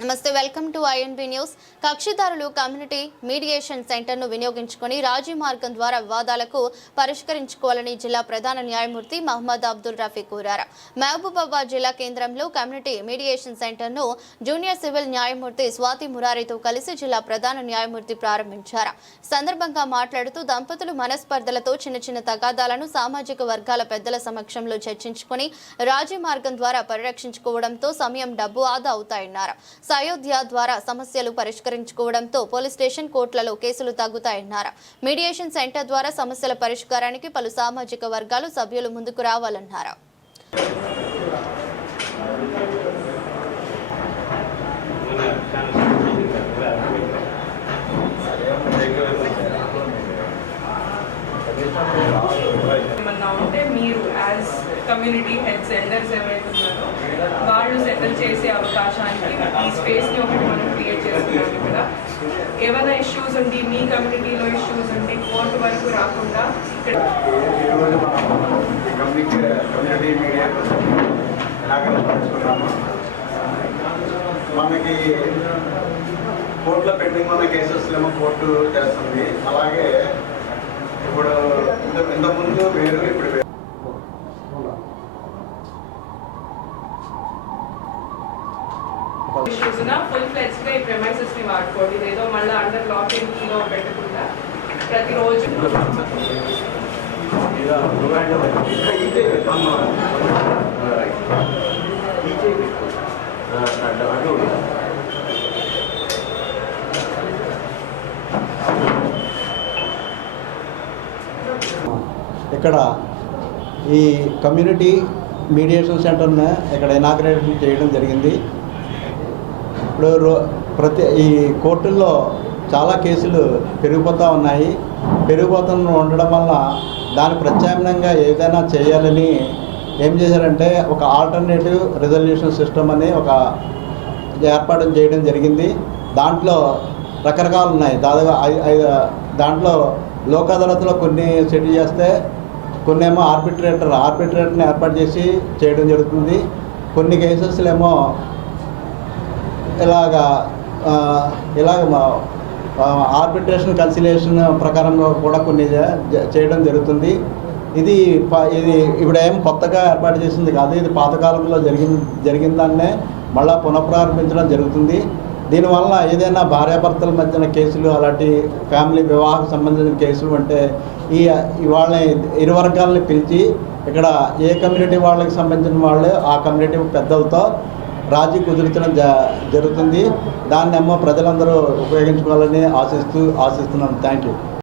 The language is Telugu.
నమస్తే వెల్కమ్ టు ఐఎన్బి న్యూస్ కక్షిదారులు కమ్యూనిటీ మీడియేషన్ సెంటర్ను వినియోగించుకొని రాజీ మార్గం ద్వారా వివాదాలకు పరిష్కరించుకోవాలని జిల్లా ప్రధాన న్యాయమూర్తి మహమ్మద్ అబ్దుల్ రఫీ కోరారు. మహబూబాబాద్ జిల్లా కేంద్రంలో కమ్యూనిటీ మీడియేషన్ సెంటర్ను జూనియర్ సివిల్ న్యాయమూర్తి స్వాతి మురారితో కలిసి జిల్లా ప్రధాన న్యాయమూర్తి ప్రారంభించారు. సందర్భంగా మాట్లాడుతూ దంపతులు మనస్పర్ధలతో చిన్న చిన్న తగాదాలను సామాజిక వర్గాల పెద్దల సమక్షంలో చర్చించుకొని రాజీ మార్గం ద్వారా పరిరక్షించుకోవడంతో సమయం డబ్బు ఆదా అవుతాయన్నారు. సయోధ్య ద్వారా సమస్యలు పరిష్కరించుకోవడంతో పోలీస్ స్టేషన్ కోర్టులలో కేసులు తగ్గుతాయన్నారు. మీడియేషన్ సెంటర్ ద్వారా సమస్యల పరిష్కారానికి పలు సామాజిక వర్గాలు సభ్యులు ముందుకు రావాలన్నారు. ఏమన్నా ఉంటే మీరు యాజ్ కమ్యూనిటీ హెల్త్ సెంటర్స్ ఎవరైతే ఉన్నారో వాళ్ళు చేసే అవకాశానికి ఈ స్పేస్ని ఒకటి మనం క్రియేట్ చేస్తున్నాం ఇక్కడ. ఏమైనా ఇష్యూస్ ఉండి మీ కమ్యూనిటీలో ఇష్యూస్ ఉండి కోర్టు వరకు రాకుండా ఇక్కడ కమ్యూనిటీ మీడియా మనకి కోర్టులో పెండింగ్ ఉన్న కేసెస్లేమో ఏమో కోర్టు చేస్తుంది. అలాగే ఇప్పుడు ఇంత ఇంతకుముందు వేరు ఇప్పుడు వేరు ఇష్యూస్ ఉన్నా ఫుల్ ఫ్లెడ్స్గా ఈ ప్రెమైసెస్ని వాడుకోండి. ఏదో మళ్ళీ అండర్ లాక్ అండ్ కీలో పెట్టకుండా ప్రతిరోజు ఇక్కడ ఈ కమ్యూనిటీ మీడియేషన్ సెంటర్ను ఇక్కడ ఇనాగ్రేషన్ చేయడం జరిగింది. ఇప్పుడు రో- ప్రతి ఈ కోర్టుల్లో చాలా కేసులు పెరిగిపోతూ ఉన్నాయి. పెరిగిపోతూ ఉండడం వల్ల దాని ప్రత్యామ్నాయంగా ఏదైనా చేయాలని ఏం చేశారంటే ఒక ఆల్టర్నేటివ్ రిజల్యూషన్ సిస్టమ్ అని ఒక ఏర్పాటు చేయడం జరిగింది. దాంట్లో రకరకాలు ఉన్నాయి. దాదాపు దాంట్లో లోక్ అదాలత్లో కొన్ని సెటిల్ చేస్తే కొన్ని ఏమో ఆర్బిట్రేటర్ ఆర్బిట్రేటర్ని ఏర్పాటు చేసి చేయడం జరుగుతుంది. కొన్ని కేసెస్లు ఏమో ఇలాగా ఇలాగ ఆర్బిట్రేషన్ కన్సిలేషన్ ప్రకారంగా కూడా కొన్ని చేయడం జరుగుతుంది. ఇది ఇది ఇప్పుడు ఏం కొత్తగా ఏర్పాటు చేసింది కాదు. ఇది పాతకాలంలో జరిగిన జరిగిన దాన్నే మళ్ళా పునఃప్రారంభించడం జరుగుతుంది. దీనివల్ల ఏదైనా భార్యాభర్తల మధ్యన కేసులు అలాంటి ఫ్యామిలీ వివాహకు సంబంధించిన కేసులు అంటే ఈ ఈ వాళ్ళని ఇరు వర్గాలని పిలిచి ఇక్కడ ఏ కమ్యూనిటీ వాళ్ళకి సంబంధించిన వాళ్ళు ఆ కమ్యూనిటీ పెద్దలతో రాజీ కుదుర్చడం జరుగుతుంది. దాన్నేమో ప్రజలందరూ ఉపయోగించుకోవాలని ఆశిస్తూ ఆశిస్తున్నాను. Thank you